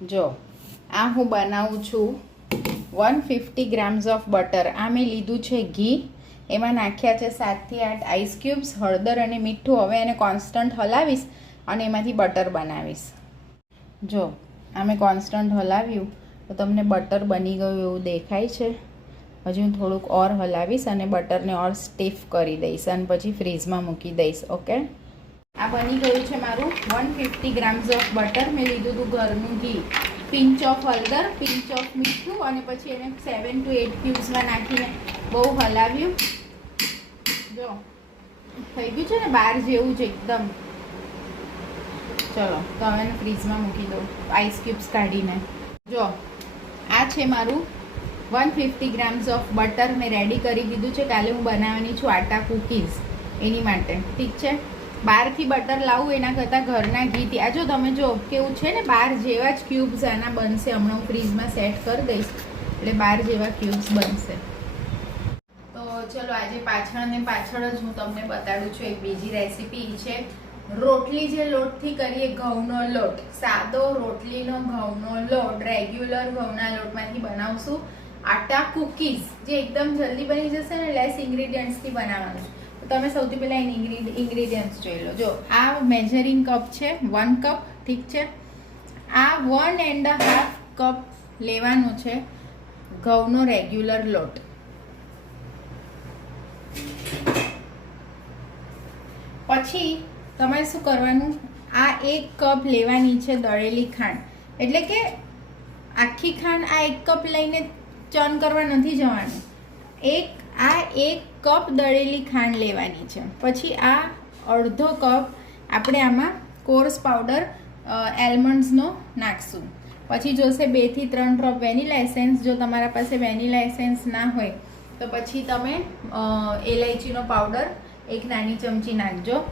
જો આ હું બનાવું છું 150 ગ્રામ્સ ઓફ બટર. આ મેં લીધું છે ઘી, એમાં નાખ્યા છે 7 થી 8 આઈસ ક્યુબ્સ, હળદર અને મીઠું. હવે એને કોન્સ્ટન્ટ હલાવીશ અને એમાંથી બટર બનાવીશ. જો આ મેં કોન્સ્ટન્ટ હલાવ્યું તો તમને બટર બની ગયું એવું દેખાય છે. હજી હું થોડુંક ઓર હલાવીશ અને બટરને ઓર સ્ટીફ કરી દઈશ અને પછી ફ્રીઝમાં મૂકી દઈશ. ઓકે, આ બની ગયું છે મારું 150 ગ્રામ્સ ઓફ બટર. મેં લીધું હતું ઘરનું ઘી, પિંચ ઓફ હળદર, પિંચ ઓફ મીઠું અને પછી એને 7 to 8 ક્યુબ્સમાં નાખીને બહુ હલાવ્યું. જો થઈ ગયું છે ને બાર જેવું જ એકદમ. ચલો તો હવે એને ફ્રીઝમાં મૂકી દઉં આઈસ ક્યુબ્સ કાઢીને. જો આ છે મારું 150 ગ્રામ્સ ઓફ બટર મેં રેડી કરી દીધું છે. કાલે હું બનાવવાની છું આટા કૂકીઝ, એની માટે. ઠીક છે, બહારથી બટર લાવું એના કરતાં ઘરના ઘીથી. આ જો તમે જો કેવું છે ને બહાર જેવા જ ક્યુબ્સ આના બનશે. હમણાં હું ફ્રીઝમાં સેટ કરી દઈશ એટલે બહાર જેવા ક્યુબ્સ બનશે. તો ચલો આજે પાછળ ને પાછળ જ હું તમને બતાડું છું એક બીજી રેસીપી. છે રોટલી જે લોટથી કરીએ, ઘઉંનો લોટ, સાદો રોટલીનો ઘઉંનો લોટ, રેગ્યુલર ઘઉંના લોટમાંથી બનાવશું આટા કૂકીઝ, જે એકદમ જલ્દી બની જશે ને લેસ ઇન્ગ્રીડિયન્ટ્સથી બનાવવાનું છે. તો તમે સૌથી પહેલાં એની ઇન્ગ્રીડિયન્ટ્સ જોઈ લો. જો આ મેજરિંગ કપ છે 1 કપ. ઠીક છે, આ 1.5 કપ લેવાનું છે ઘઉંનો રેગ્યુલર લોટ. પછી તમારે શું કરવાનું, આ 1 કપ લેવાની છે દળેલી ખાંડ. એટલે કે આખી ખાંડ આ 1 કપ લઈને ચર્ન કરવા નથી જવાનું. આ 1 કપ દળેલી ખાંડ લેવાની છે. પછી આ અડધો કપ આપણે આમાં કોર્સ પાવડર એલમન્ડ્સનો નાખશું. પછી જોશે 2 થી 3 ડ્રોપ વેનીલા એસેન્સ. જો તમારા પાસે વેનીલા એસેન્સ ના હોય તો પછી તમે એલાયચીનો પાવડર 1 નાની ચમચી નાખજો.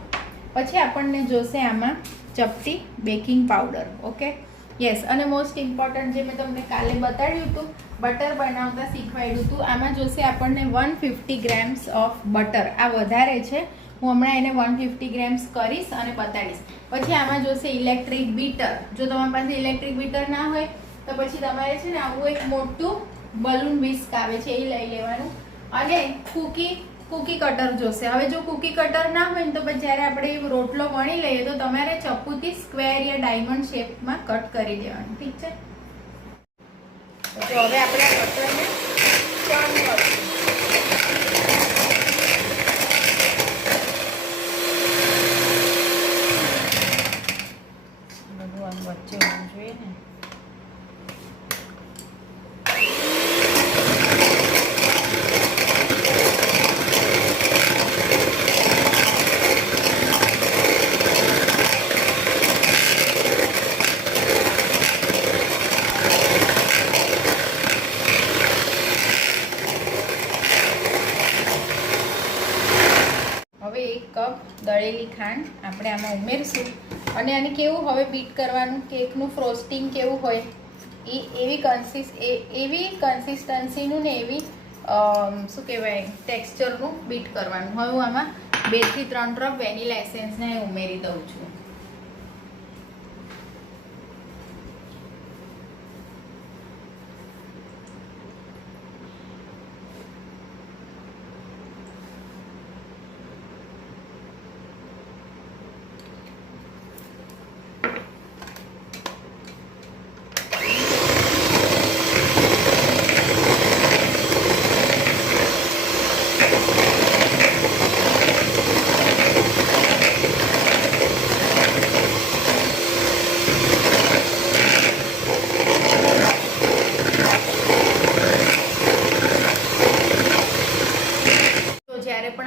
પછી આપણને જોશે આમાં ચપટી બેકિંગ પાવડર. Okay, yes. અને મોસ્ટ ઇમ્પોર્ટન્ટ જે મેં તમને કાલે બતાડ્યું હતું, બટર બનાવતા શીખવાડ્યું હતું, આમાં જોશે આપણને 150 ગ્રામ્સ ઓફ બટર. આ વધારે છે, હું હમણાં એને 150 ગ્રામ્સ કરીશ અને બતાડીશ. પછી આમાં જોશે ઇલેક્ટ્રિક બીટર. જો તમારી પાસે ઇલેક્ટ્રિક બીટર ના હોય તો પછી તમારે છે ને આવું એક મોટું બલૂન વિસ્ક આવે છે, એ લઈ લેવાનું. અને કૂકી કટર જોશે. હવે જો કૂકી કટર ના હોય ને તો પછી જ્યારે આપણે રોટલો વણી લઈએ તો તમારે ચપ્પુથી સ્ક્વેર યા ડાયમંડ શેપમાં કટ કરી દેવાનું. ઠીક છે, તો હવે આપણે આ બટરને ચર્ન કરીશું. બધું આમ વચ્ચે હોવું જોઈએ ને. હવે 1 કપ દળેલી ખાંડ આપણે આમાં ઉમેરશું. અને આને કેવું હવે બીટ કરવાનું, કેકનું ફ્રોસ્ટિંગ કેવું હોય એવી કન્સિસ્ટન્સીનું ને એવી શું કહેવાય ટેક્સચરનું બીટ કરવાનું. હવે હું આમાં 2 થી 3 ડ્રોપ વેનીલા એસેન્સને ઉમેરી દઉં છું.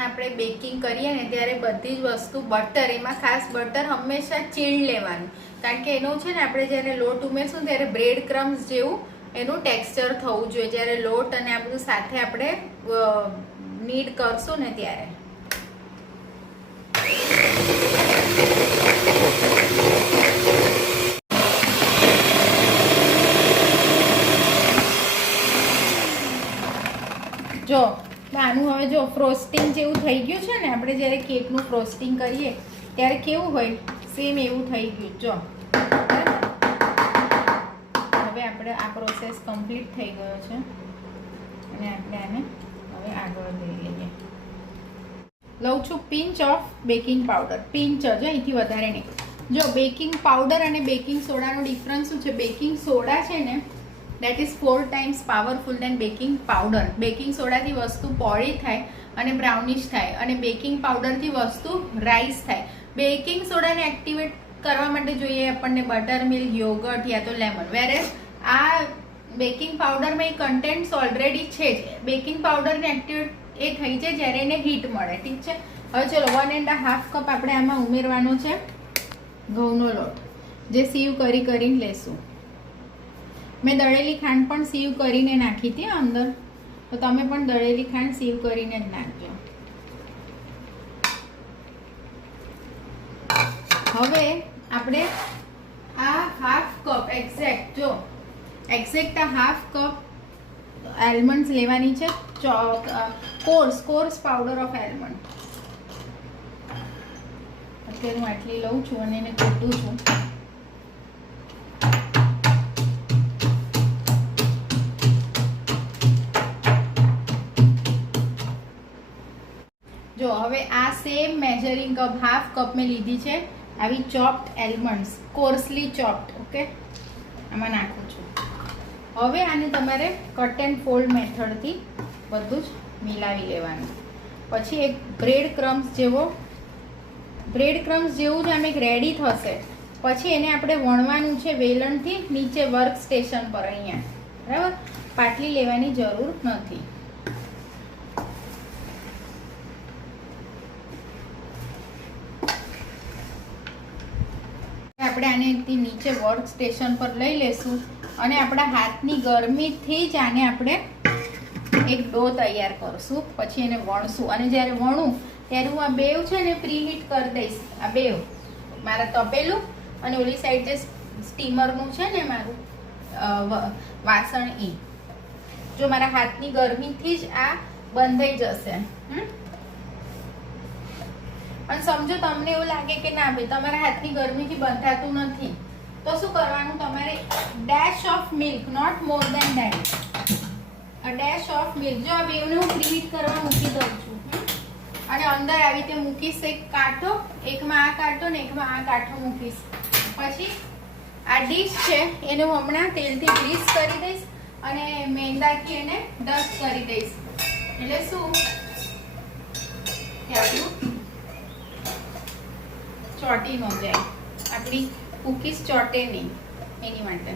આપણે બેકિંગ કરીએ ને ત્યારે બધી જ વસ્તુ બટર, એમાં ખાસ બટર હંમેશા ચીલ્ડ લેવાનું. કારણ કે એનું છે ને આપણે જ્યારે લોટ ઉમેરશું ત્યારે બ્રેડ ક્રમ્સ જેવું એનું ટેક્સચર થવું જોઈએ જ્યારે લોટ અને આ બધું સાથે આપણે નીડ કરશું ને ત્યારે. જો આનું હવે જો ફ્રોસ્ટિંગ જેવું થઈ ગયું છે ને, આપણે જ્યારે કેકનું ફ્રોસ્ટિંગ કરીએ ત્યારે કેવું હોય સેમ એવું થઈ ગયું. જો આપણે આ પ્રોસેસ કમ્પ્લીટ થઈ ગયો છે અને આપણે આને હવે આગળ લઈ લઈએ. લઉં છું pinch of baking powder. Pinch જ, અહીંથી વધારે નહીં. જો બેકિંગ પાવડર અને બેકિંગ સોડાનો ડિફરન્સ શું છે? બેકિંગ સોડા છે ને that is 4 times powerful than baking powder. Baking સોડાથી વસ્તુ પોળી થાય અને બ્રાઉનિશ થાય, અને બેકિંગ પાવડરથી વસ્તુ રાઈસ થાય. બેકિંગ સોડાને એક્ટિવેટ કરવા માટે જોઈએ આપણને બટર મિલ્ક, યોગર્ટ યા તો લેમન. વેરેઝ આ બેકિંગ પાવડરમાં એ કન્ટેન્ટ્સ ઓલરેડી છે જ. બેકિંગ પાવડરને એક્ટિવેટ એ થઈ છે જ્યારે એને હીટ મળે. ઠીક છે. હવે ચલો 1.5 કપ આપણે આમાં ઉમેરવાનો છે ઘઉંનો લોટ, જે સીવ કરીને લેશું. મેં દળેલી ખાંડ પણ સીવ કરીને નાખી હતી અંદર, તો તમે પણ દળેલી ખાંડ સીવ કરીને જ નાખજો. હવે આપણે આ 1/2 કપ એક્ઝેક્ટ આ 1/2 કપ આલમંડ્સ લેવાની છે. Course powder of almond. અત્યારે હું આટલી લઉં છું અને એને કૂટું છું. જો હવે આ સેમ મેજરિંગ કપ 1/2 કપ મેં લીધી છે આવી ચોપ્ડ આલમંડ્સ, કોર્સલી ચોપ્ડ. ઓકે, આમાં નાખું છું. હવે આને તમારે કટ એન્ડ ફોલ્ડ મેથડથી બધું જ મિલાવી લેવાનું. પછી એક બ્રેડ ક્રમ્સ જેવું જ આમ એક રેડી થશે. પછી એને આપણે વણવાનું છે વેલણથી નીચે વર્ક સ્ટેશન પર, અહીંયા. બરાબર, પાટલી લેવાની જરૂર નથી. આપણે આને નીચે વર્ક સ્ટેશન પર લઈ લેશું અને આપણા હાથની ગરમીથી જ આને આપણે એક ડો તૈયાર કરશું. પછી એને વણશું, અને જ્યારે વણું ત્યારે હું આ બેવ છે ને પ્રીહીટ કરી દઈશ. આ બેવ મારા તપેલું અને ઓલી સાઈડ જે સ્ટીમરનું છે ને મારું વાસણ, જો મારા હાથની ગરમીથી જ આ બંધાઈ જશે. અને સમજો તમને એવું લાગે કે ના ભાઈ તમારા હાથની ગરમીથી બંધાતું નથી, તો શું કરવાનું? તમારે dash of milk, not more than that, a dash of milk. જો આ બેવને હું પ્રીહીટ કરવા મૂકી દઉં છું અને અંદર આવી રીતે મૂકીશ એક કાંટો, એકમાં આ કાંટો ને એકમાં આ કાંટો મૂકીશ. પછી આ ડીશ છે એને હું હમણાં તેલથી ગ્રીસ કરી દઈશ અને મેંદાથી એને ડસ્ટ કરી દઈશ. એટલે શું કે આપણું ચોટી ન જાય, આપણી કૂકીઝ ચોટે નહીં, એની માટે.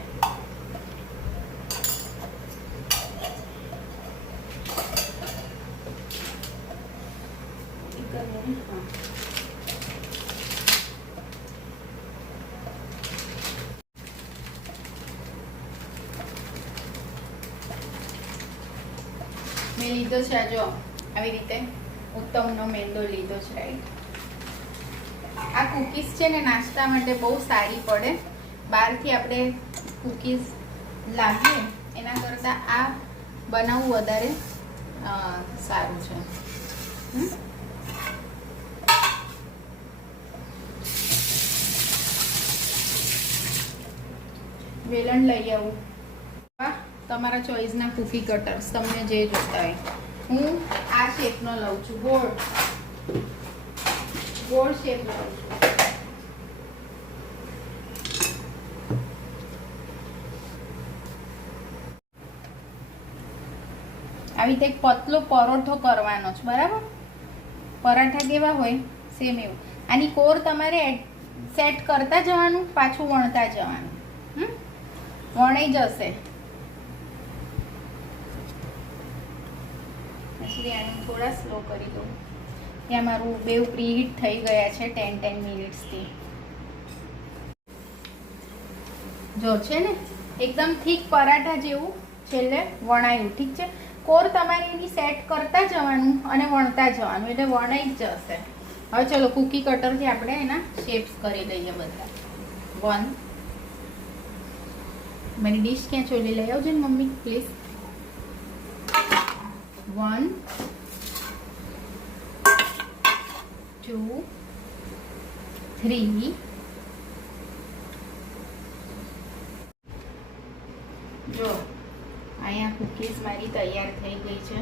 મેં લીધો છે જો આવી રીતે ઉત્તમનો મેંદો લીધો છે, રાઈટ. આ કૂકીઝ છે ને નાસ્તા માટે બહુ સારી પડે. બહારથી આપણે કૂકીઝ લાવીએ એના કરતાં આ બનાવવું વધારે સારું છે. વેલણ લઈ આવું. તમારા ચોઈસના કૂકી કટર્સ તમને જે જોતા હોય. હું આ શેપનો લઉં છું, ગોળ શેપ લઉં છું. આવી રીતે એક પતલો પરોઠો કરવાનો છે, બરાબર. પરાઠા કેવા હોય સેમ એવું. આની કોર તમારે સેટ કરતા જવાનું, પાછું વણતા જવાનું. વણાઈ જશે. પછી આને થોડા સ્લો કરી દઉં. ત્યાં મારું બેવ પ્રીહીટ થઈ ગયા છે 10 મિનિટ્સથી. જો છે ને એકદમ થીક પરાઠા જેવું છેલ્લે વણાયું. ઠીક છે. કોર તમારે એની સેટ કરતા જવાનું અને વણતા જવાનું, એટલે વણાઈ જ જશે. હવે ચલો કૂકી કટરથી આપણે એના શેપ્સ કરી દઈએ બધા. 1 મારી ડીશ ક્યાં ચોલી લઈ આવજો ને મમ્મી પ્લીઝ. 1 2 3 કૂકીઝ મારી તૈયાર થઈ ગઈ છે.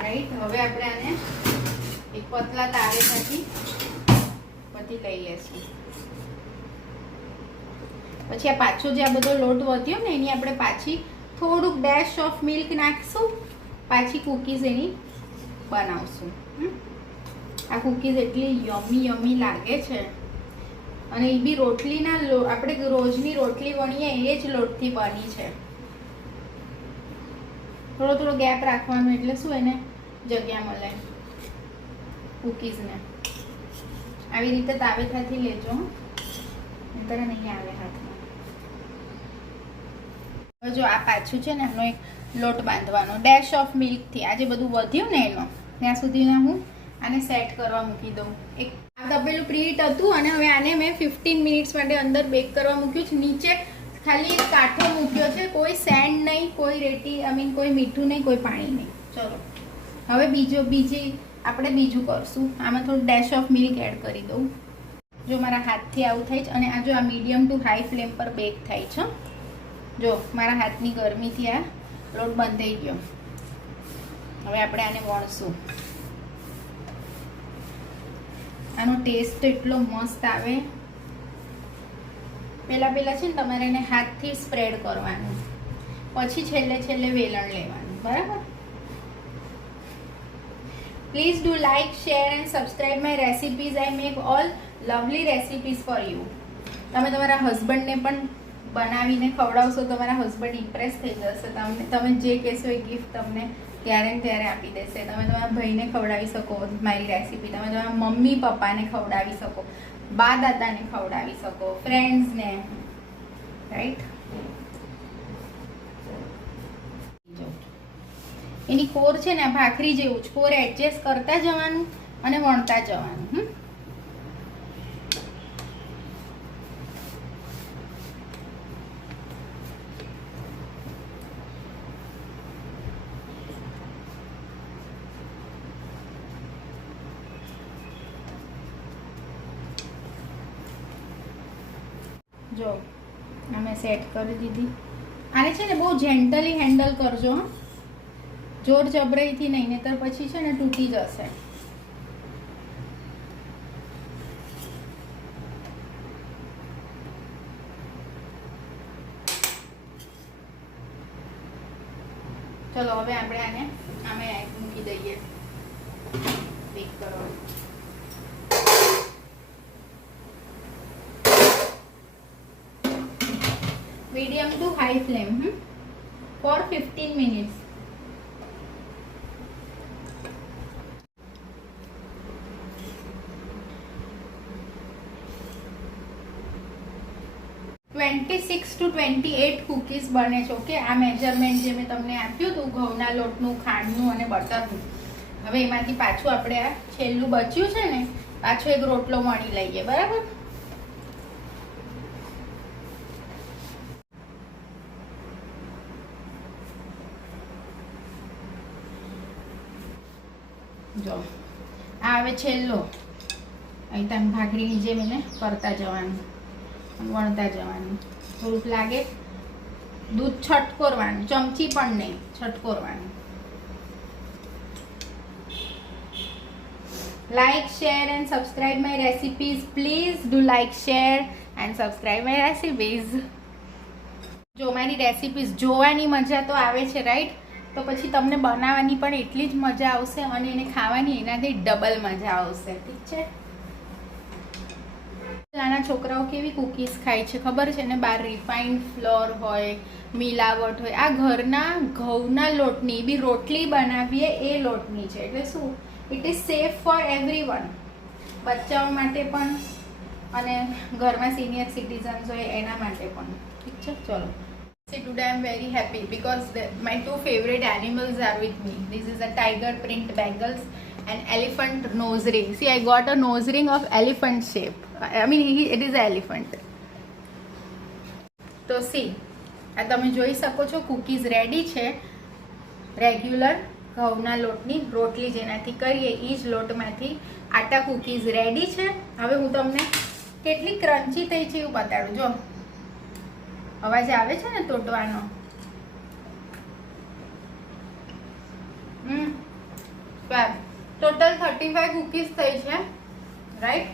રાઈટ, હવે આપણે આને એક પતલા તાવેથી બધી લઈ લેશું. પછી આ પાછો જે આ બધો લોટ વધ્યો ને એની આપણે પાછી થોડુંક ડેશ ઓફ મિલ્ક નાખીશું, પાછી કૂકીઝ એની બનાવશું. આ કૂકીઝ એટલી યમી યમી લાગે છે, અને એ બી રોટલીના આપણે રોજની રોટલી વણીએ એ જ લોટથી બની છે. થોડો થોડો ગેપ રાખવાનો એટલે શું એને જગ્યા મળે કૂકીઝને. આવી રીતે તાવેથાથી લેજો, નહીંતર નહીં આવે હાથમાં. હવે જો આ પાછું છે ને એનો એક લોટ બાંધવાનો ડેશ ઓફ મિલ્કથી. આજે બધું વધ્યું ને એનો ત્યાં સુધીના હું આને સેટ કરવા મૂકી દઉં. એક આ તપેલું પ્રીહીટ હતું અને હવે આને મેં 15 મિનિટ્સ માટે અંદર બેક કરવા મૂક્યું છે. નીચે ખાલી એક કાંઠો મૂક્યો છે, કોઈ સેન્ડ નહીં, કોઈ રેતી કોઈ મીઠું નહીં, કોઈ પાણી નહીં. ચલો હવે આપણે બીજું કરશું. આમાં થોડું ડેશ ઓફ મિલ્ક એડ કરી દઉં. જો મારા હાથથી આવું થાય છે, અને આ જો આ મીડિયમ ટુ હાઈ ફ્લેમ પર બેક થાય છે. જો મારા હાથની ગરમીથી આ લોટ બંધાઈ ગયો. હવે આપણે આને વણશું. આનો ટેસ્ટ એટલો મસ્ત આવે. પહેલા છે ને તમારે એને હાથથી સ્પ્રેડ કરવાનું, પછી છેલ્લે વેલણ લેવાનું. બરાબર? Please do like, share and subscribe my recipes. I make all lovely recipes for you. તમે તમારા હસબન્ડને પણ બનાવીને ખવડાવશો, તમારા હસબન્ડ ઇમ્પ્રેસ થઈ જશે. તમે જે કહેશો એ ગિફ્ટ તમને ત્યારે ને ત્યારે આપી દેશે. તમે તમારા ભાઈને ખવડાવી શકો મારી રેસિપી, તમે તમારા મમ્મી પપ્પાને ખવડાવી શકો, બા દાદાને ખવડાવી શકો, ફ્રેન્ડ્સને. રાઈટ? એની કોર છે ને ભાખરી જેવું જ, કોર એડજસ્ટ કરતા જવાનું અને વણતા જવાનું. જો અમે સેટ કરી દીધી. આને છે ને બહુ જેન્ટલી હેન્ડલ કરજો, જોર જબરાઈથી નહીં, નહીતર પછી છે ને તૂટી જશે. ચલો હવે આપણે આને આમે મૂકી દઈએ બેક કરવા. Medium to high flame for 15 minutes. (26 to 28 cookies બને છે. ઓકે, આ મેજરમેન્ટ જે મેં તમને આપ્યું હતું ઘઉંના લોટનું, ખાંડનું અને બટરનું. હવે એમાંથી પાછું આપણે આ છેલ્લું બચ્યું છે ને, પાછો એક રોટલો વણી લઈએ. બરાબર? જો આ હવે છેલ્લો. અહીં તમે ભાખરીની જેમ એને કરતા જવાનું, વણતા જવાનું. થોડુંક લાગે દૂધ છટકોરવાનું, ચમચી પણ નહીં, છટકોરવાનું. Like, share and subscribe my recipes. Please do like, share and subscribe my recipes. જો મારી રેસિપીઝ જોવાની મજા તો આવે છે, રાઈટ? તો પછી તમને બનાવવાની પણ એટલી જ મજા આવશે અને એને ખાવાની એનાથી ડબલ મજા આવશે. ઠીક છે? નાના છોકરાઓ કેવી કૂકીઝ ખાય છે ખબર છે ને? બહાર રિફાઇન્ડ ફ્લોર હોય, મિલાવટ હોય. આ ઘરના ઘઉંના લોટની બી રોટલી બનાવીએ એ લોટની છે. એટલે શું, it is safe for everyone. બચ્ચાઓ માટે પણ અને ઘરમાં સિનિયર સિટીઝન્સ હોય એના માટે પણ. ઠીક છે? ચલો. See, today I am very happy because my two favorite animals are with me. This is a tiger print bangles and elephant nose ring. See, I got a nose ring of elephant shape. I mean, it is an elephant. તો C આ તમે જોઈ શકો છો cookies ready છે. Regular ઘઉંના લોટની રોટલી જેનાથી કરીએ એ જ લોટમાંથી આટા કૂકીઝ રેડી છે. હવે હું તમને કેટલી ક્રન્ચી થઈ છે એવું બતાડું. જો અવાજ આવે છે ને તોડવાનો. ટોટલ 35 કુકીઝ થઈ છે, right?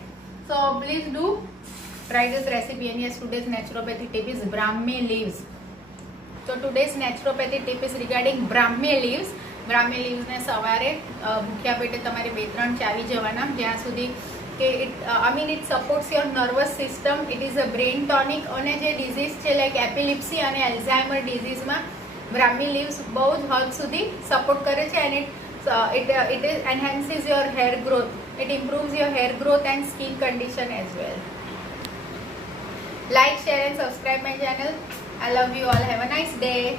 So please do try this recipe. And yes, today's naturopathy tip is Brahmi leaves. So today's naturopathy tip is regarding Brahmi leaves. Brahmi leaves ને સવારે ભૂખ્યા પેટે તમારે 2-3 ચાવી જવાના, જ્યાં સુધી કે it supports your nervous system. It is a brain tonic. અને જે ડિઝીઝ છે લાઈક એપિલિપ્સી અને એલ્ઝાઇમર ડિઝીઝમાં Brahmi leaves બહુ જ હદ સુધી સપોર્ટ કરે છે. and it enhances your hair growth. It improves your hair growth and skin condition as well. Like, share and subscribe my channel. I love you all. Have a nice day.